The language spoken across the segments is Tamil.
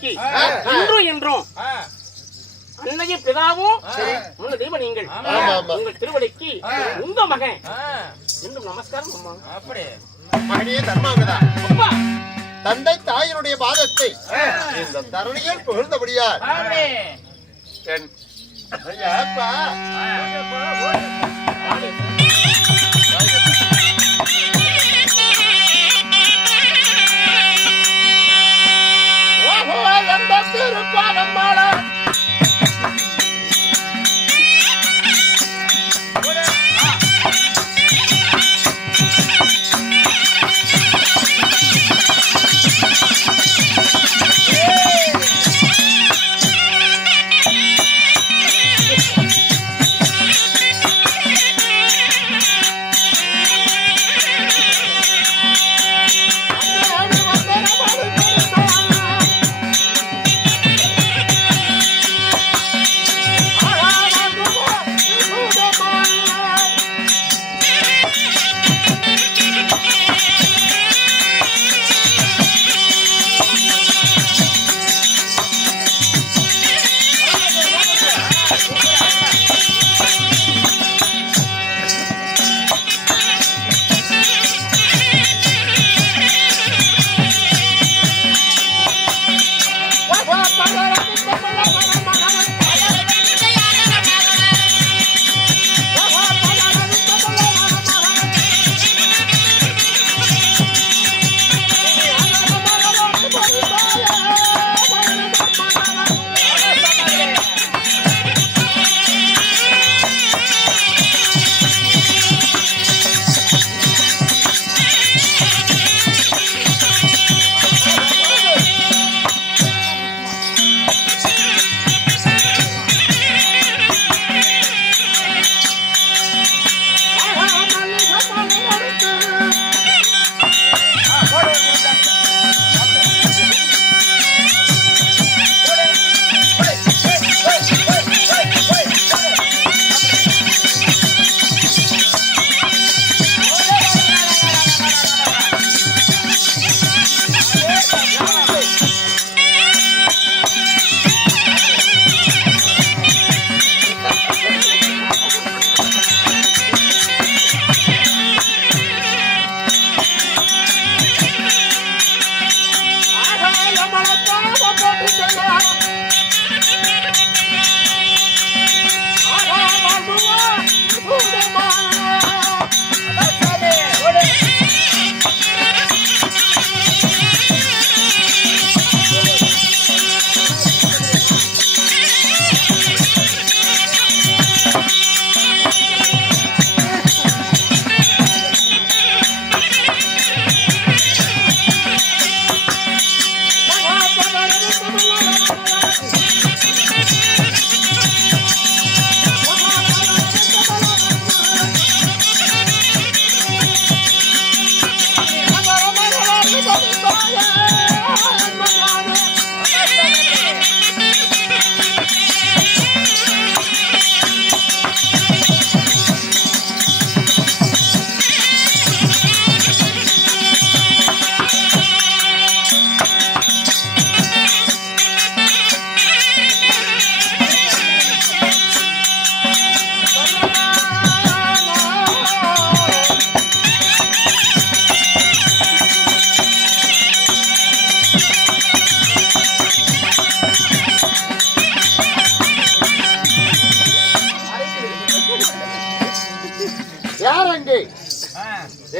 திருவடிக்கு இன்றும் என்றும் அன்னையும் பிதாவும் உங்க தெய்வம் நீங்கள் உங்கள் திருவடிக்கு உங்க மகன் என்றும் நமஸ்காரம் அம்மா. அப்படி மகனே தர்மாங்கதா, தந்தை தாயினுடைய பாதத்தை இந்த தரணியில் புகழ்ந்தபடியார் திருப்பாடம்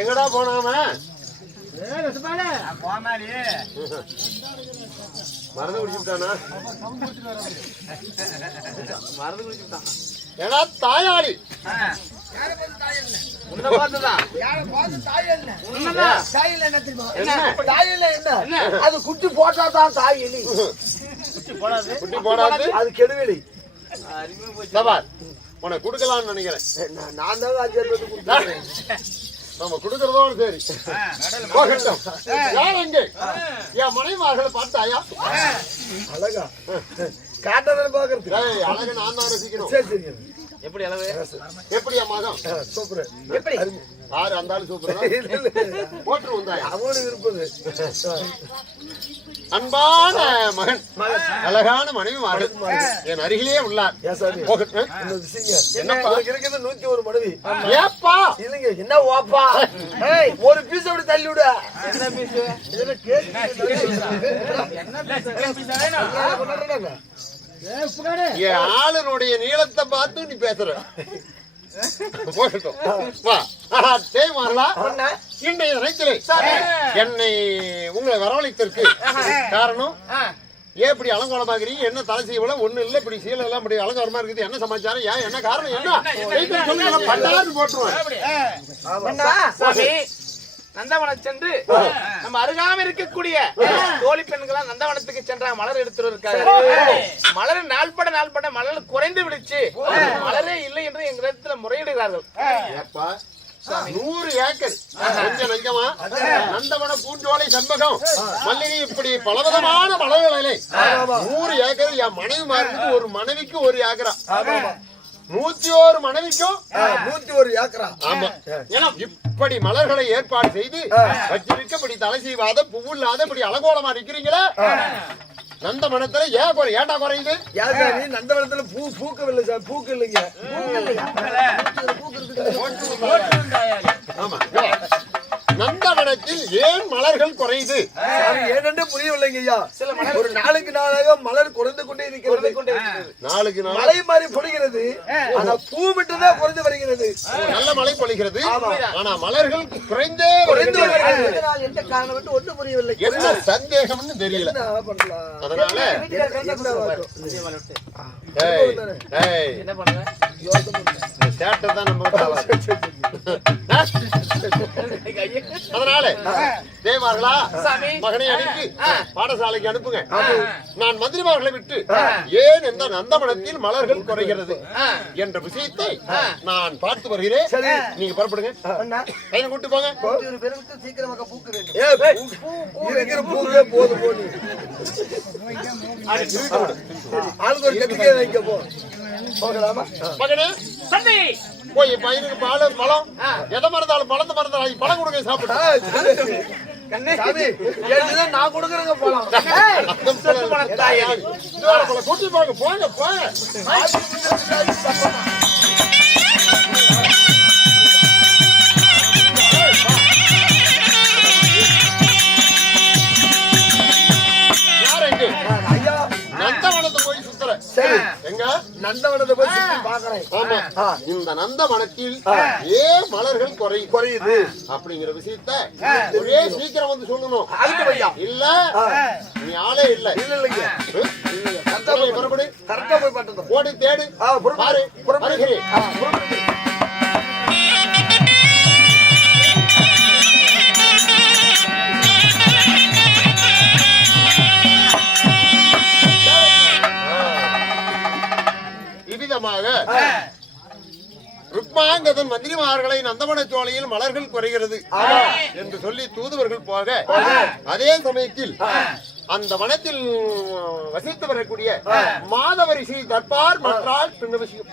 எங்கடா போனாம மருந்து குடிச்சுட்டானா? மருந்து குடிச்சுட்டான். ஏன்னா தாயாளி அது குட்டி போட்டாதான் தாயலி, குட்டி போடாது அது கெடுவெளி. உனக்கு கொடுக்கலாம்னு நினைக்கிறேன். நான் தான் நம்ம கொடுக்கறதோடு சரி போகட்டும். யார் எங்கே என் மனைவிமார்களை பார்த்தாயா? அழகா காட்டதான் பாக்குறது. அழகு நான் தான் ரசிக்கணும். எப்படி அளவு எப்படியா மகம்? சூப்பர். எப்படி யாரு அந்த ஆளு சூப்பர் போட்டு வந்தாயா? அவனோட விருப்பது அன்பான மகன் அழகான மனைவிமார்கள் என் அருகிலே உள்ளார். ஏன் சாமி போகட்டும். இந்த விஷயம் என்னப்பா? உனக்கு இருக்குது 101 மனைவி. ஏப்பா இல்லைங்க என்ன ஓப்பா ஏய் ஒரு பீஸ் அப்படி தள்ளி விடு. என்ன பீஸ் இதெல்லாம் கேக்கு என் ஆளுனுடைய நீளத்தை பார்த்து நீ பேசுற. போகட்டும். வா. தேய்மார்களா இன்றைய தினத்திலே என்னை உங்களை வரவழைத்திருக்கு காரணம் ஏன் அலங்கோலமாகிறீங்க? என்ன தலை செய்யல ஒண்ணு இல்ல, இப்படி சீலை எல்லாம் இப்படி அலங்காரமா இருக்குது. என்ன சமாச்சாரம்? ஏன் என்ன காரணம்? என்ன சொல்லுங்க, பண்டாரு போட்டுருவேன். சாமி நந்தவனம் சென்று நம்ம அருகாம இருக்கக்கூடிய தோழி பெண்களா நந்தவனத்துக்கு சென்றாங்க மலர் எடுத்துட்டு இருக்காங்க. மலர் நாள்பட மலர் குறைந்து விடுச்சு, மலரே இல்லை என்று எங்களிடத்துல முறையிடுகிறார்கள். 100 ஏக்கர் கொஞ்சம் நஞ்சமா நந்தவன பூஞ்சோலை சண்பகம் மல்லிகை இப்படி பலவிதமான மலர்களை 100 ஏக்கர் என் மனைவி மாறிட்டு ஒரு மனைவிக்கு 1 ஏக்கரா 101 மனைவிக்கும் 101 ஏக்கரா. ஆமா, இப்படி மலர்களை ஏற்பாடு செய்து வச்சிருக்க இப்படி தலை செய்வாத பூ இல்லாத இப்படி அலங்கோலமா இருக்கிறீங்களா? நந்தவனத்துல ஏன்டா குறையுது? நீ நந்தவனத்துல பூக்கவில்லை சார், பூக்கு இல்லைங்க. ஆமா, நந்தவனத்தில் ஏன் மலர்கள் குறையுது? ஏனென்று புரியவில்லைங்க ஐயா. ஒரு நாளுக்கு நாளாக மலர் குறைந்து கொண்டே இருக்கிறது. நாளுக்கு நாள் மழை மாதிரி பொழிகிறது, ஆனா பூ மட்டும்தான் குறைந்து வருகிறது. நல்ல மழை பொழிகிறது, ஆனா மலர்கள் குறைந்தே குறைந்து வருகிறது. எந்த காரணம் என்று ஒன்றும் புரியவில்லை. என்ன சந்தேகம்னு தெரியல. என்ன பண்ணலாம்? அதனால என்ன பண்ணுங்க சேட்டை தான் நம்ம. அதனால தேவார்களா மகனை அனுப்பி பாடசாலைக்கு அனுப்புங்க. நான் மந்திரிமார்களை விட்டு ஏன் இந்த நந்தவனத்தில் மலர்கள் குறைகிறது என்ற விஷயத்தை நான் பார்த்து வருகிறேன். நீங்க புறப்படுங்க, பையனை கூட்டு போங்க. சீக்கிரமாக பூக்க வேண்டும். இருக்கிற பூவே போதும் போது ஆளுக்கு ஒரு கத்திரிக்காய் வைக்க போகலாமா? மகனே சந்தை போய் பையனுக்கு பழம் எதை மறந்தாலும் பழம் கொடுங்க சாப்பிட்டு. சாமி ஏன் நான் கொடுக்குறேங்க போலாம். கூட்டி போங்க போங்க போங்க. ஐயா நந்தவனத்தை போய் சுத்துற. எங்க நந்தவனத்தை போய் சுத்தி பாக்குறேன். ஆமா, இந்த நந்தவனத்தில் ஏன் மலர்கள் குறையுது அப்படிங்கிற விஷயத்த ஒரே சீக்கிரம் வந்து சொல்லணும். இல்ல நீ ஆளே இல்ல. இல்லைங்க புறப்படு, கரெக்டா போய் பட்டது ஓடி தேடு பாரு. ருக்மாங்கதன் மந்திரிமார்களை நந்தவன சோலையில் மலர்கள் குறைகிறது என்று சொல்லி தூதுவர்கள் போக, அதே சமயத்தில் அந்த வனத்தில் வசித்து வரக்கூடிய மாதவரிசி தர்பார் மற்றால் பின்ன விஷயம்